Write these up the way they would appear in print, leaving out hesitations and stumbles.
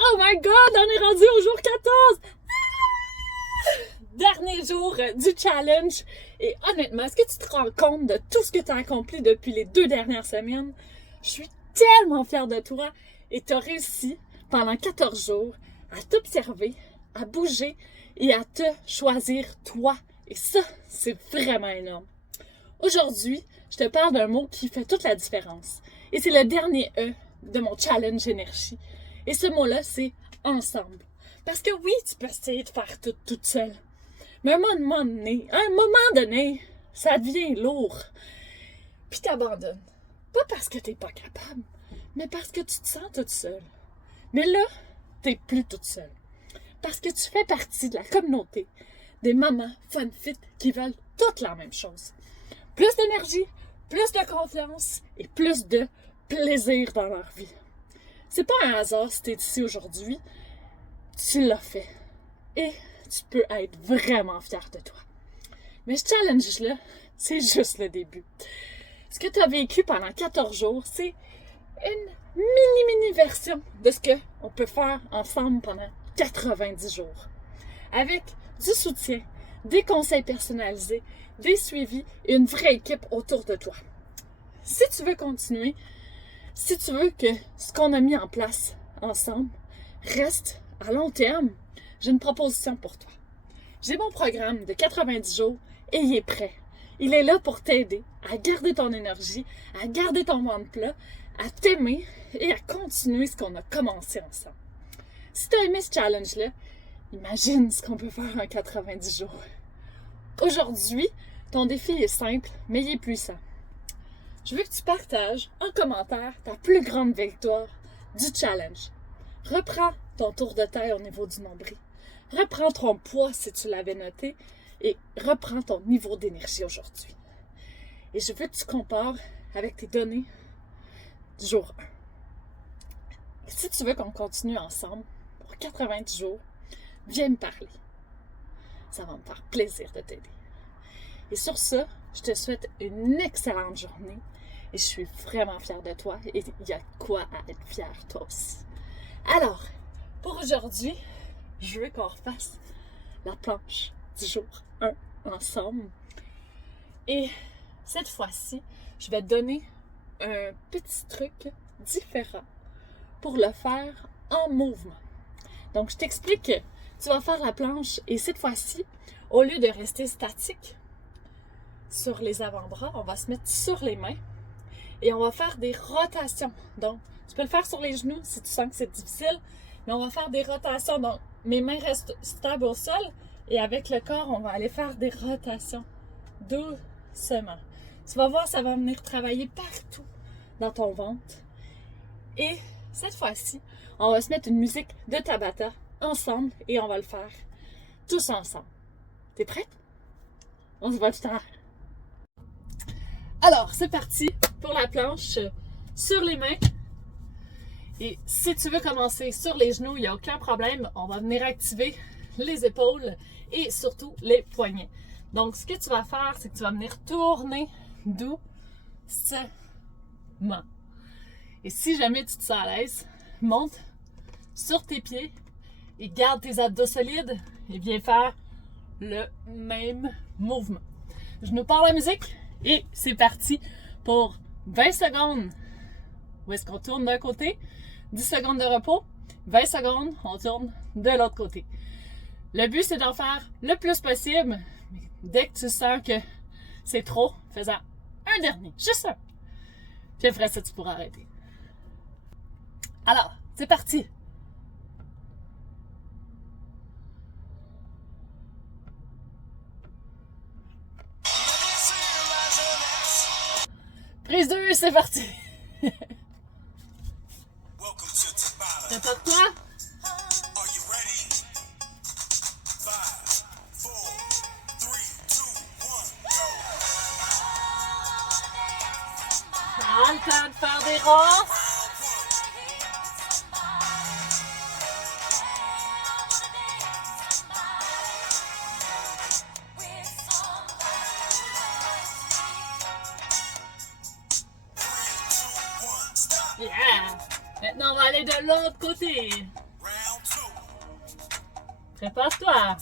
Oh my God, on est rendu au jour 14! Dernier jour du challenge. Et honnêtement, est-ce que tu te rends compte de tout ce que tu as accompli depuis les 2 dernières semaines? Je suis tellement fière de toi et tu as réussi pendant 14 jours à t'observer, à bouger et à te choisir toi. Et ça, c'est vraiment énorme. Aujourd'hui, je te parle d'un mot qui fait toute la différence. Et c'est le dernier E de mon challenge énergie. Et ce mot-là, c'est ensemble. Parce que oui, tu peux essayer de faire tout toute seule. Mais à un moment donné, ça devient lourd. Puis t'abandonnes. Pas parce que t'es pas capable, mais parce que tu te sens toute seule. Mais là, t'es plus toute seule. Parce que tu fais partie de la communauté des mamans fun fit qui veulent toutes la même chose. Plus d'énergie, plus de confiance et plus de plaisir dans leur vie. C'est pas un hasard si t'es ici aujourd'hui. Tu l'as fait. Et tu peux être vraiment fier de toi. Mais ce challenge-là, c'est juste le début. Ce que tu as vécu pendant 14 jours, c'est une mini version de ce qu'on peut faire ensemble pendant 90 jours. Avec du soutien, des conseils personnalisés, des suivis et une vraie équipe autour de toi. Si tu veux continuer, si tu veux que ce qu'on a mis en place ensemble reste à long terme, j'ai une proposition pour toi. J'ai mon programme de 90 jours et il est prêt. Il est là pour t'aider à garder ton énergie, à garder ton ventre plat, à t'aimer et à continuer ce qu'on a commencé ensemble. Si tu as aimé ce challenge-là, imagine ce qu'on peut faire en 90 jours. Aujourd'hui, ton défi est simple, mais il est puissant. Je veux que tu partages en commentaire ta plus grande victoire du challenge. Reprends ton tour de taille au niveau du nombril. Reprends ton poids si tu l'avais noté et reprends ton niveau d'énergie aujourd'hui. Et je veux que tu compares avec tes données du jour 1. Et si tu veux qu'on continue ensemble pour 90 jours, viens me parler. Ça va me faire plaisir de t'aider. Et sur ça, je te souhaite une excellente journée et je suis vraiment fière de toi et il y a quoi à être fière toi aussi. Alors, pour aujourd'hui, je veux qu'on refasse la planche du jour 1 ensemble. Et cette fois-ci, je vais te donner un petit truc différent pour le faire en mouvement. Donc, je t'explique que tu vas faire la planche et cette fois-ci, au lieu de rester statique sur les avant-bras, on va se mettre sur les mains et on va faire des rotations. Donc, tu peux le faire sur les genoux si tu sens que c'est difficile, mais on va faire des rotations. Donc, mes mains restent stables au sol et avec le corps, on va aller faire des rotations doucement. Tu vas voir, ça va venir travailler partout dans ton ventre. Et cette fois-ci, on va se mettre une musique de Tabata ensemble et on va le faire tous ensemble. T'es prête? On se voit tout à l'heure. Alors, c'est parti pour la planche sur les mains. Et si tu veux commencer sur les genoux, il n'y a aucun problème. On va venir activer les épaules et surtout les poignets. Donc, ce que tu vas faire, c'est que tu vas venir tourner doucement. Et si jamais tu te sens à l'aise, monte sur tes pieds et garde tes abdos solides et viens faire le même mouvement. Je nous parle la musique et c'est parti pour 20 secondes. Où est-ce qu'on tourne d'un côté? 10 secondes de repos. 20 secondes, on tourne de l'autre côté. Le but, c'est d'en faire le plus possible. Dès que tu sens que c'est trop, fais-en un dernier, juste un. Puis après ça, tu pourras arrêter. Alors, c'est parti! Prise 2, c'est parti! Prépare-toi! Prends le temps de faire des ronds. Yeah! Maintenant, on va aller de l'autre côté. Prépare-toi.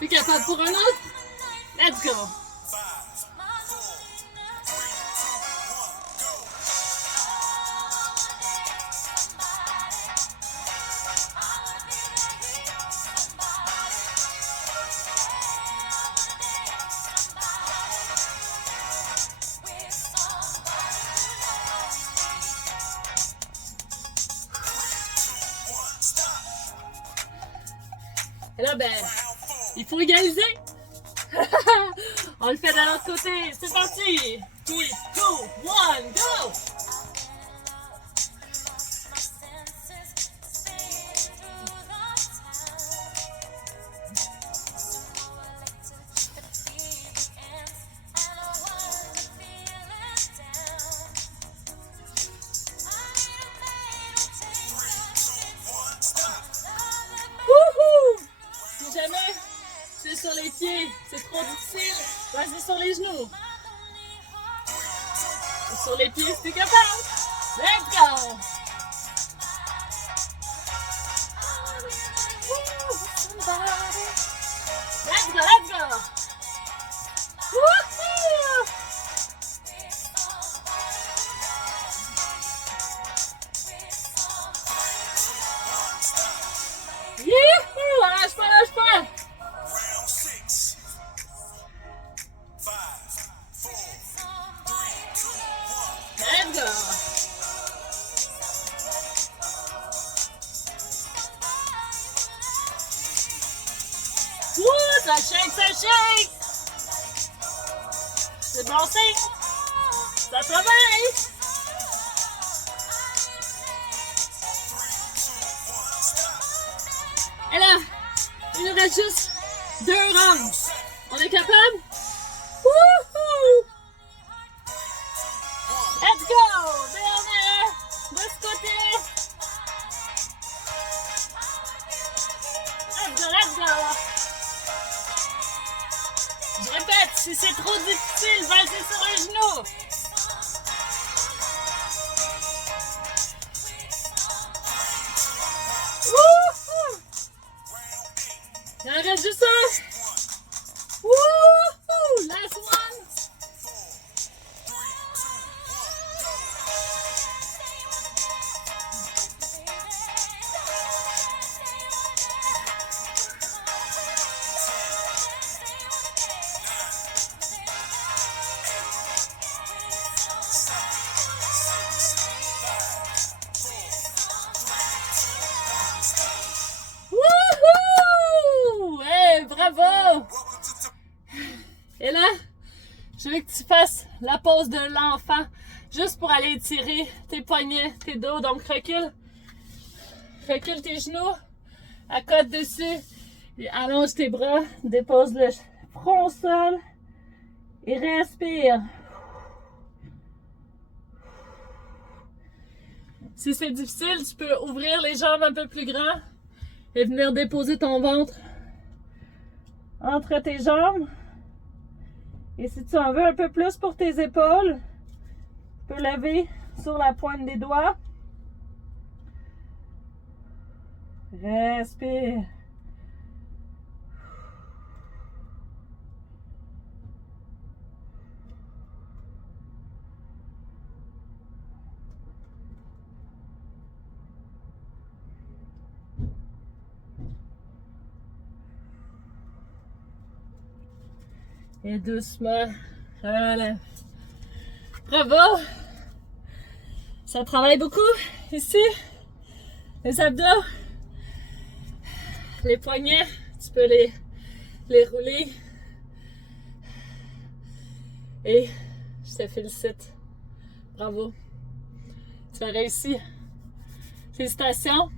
T'es capable pour un autre? Let's go! Et là, ben, il faut égaliser! On le fait de l'autre côté. C'est parti! 3, 2, 1, go! Wouhou! Si jamais tu es sur les pieds, c'est trop difficile, vas-y sur les genoux. Et sur les pieds, si t'es capable. Let's go! Let's go, let's go! Wouhou! Youhou! Lâche pas, lâche pas! Let's go! Wouh! Ça shake, ça shake! C'est bon signe! Ça travaille! Et là, il nous reste juste 2 rounds. On est capable? Wouhou! Let's go! Dernier! De ce côté! Let's go, let's go! Je répète, si c'est trop difficile, vas-y sur les genoux! Wouhou! Il en reste juste un! Wouhou! Last one! Wouhou! Hey, bravo! Et là, je veux que tu fasses la pose de l'enfant, juste pour aller étirer tes poignets, tes dos. Donc recule, recule tes genoux, accote dessus, et allonge tes bras, dépose le front au sol et respire. Si c'est difficile, tu peux ouvrir les jambes un peu plus grand et venir déposer ton ventre entre tes jambes. Et si tu en veux un peu plus pour tes épaules, tu peux lever sur la pointe des doigts. Respire. Et doucement, voilà. Bravo! Ça travaille beaucoup ici. Les abdos. Les poignets, tu peux les rouler. Et je te félicite. Bravo. Tu as réussi. Félicitations.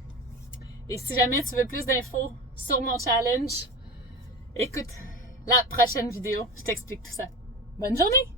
Et si jamais tu veux plus d'infos sur mon challenge, écoute la prochaine vidéo, je t'explique tout ça. Bonne journée!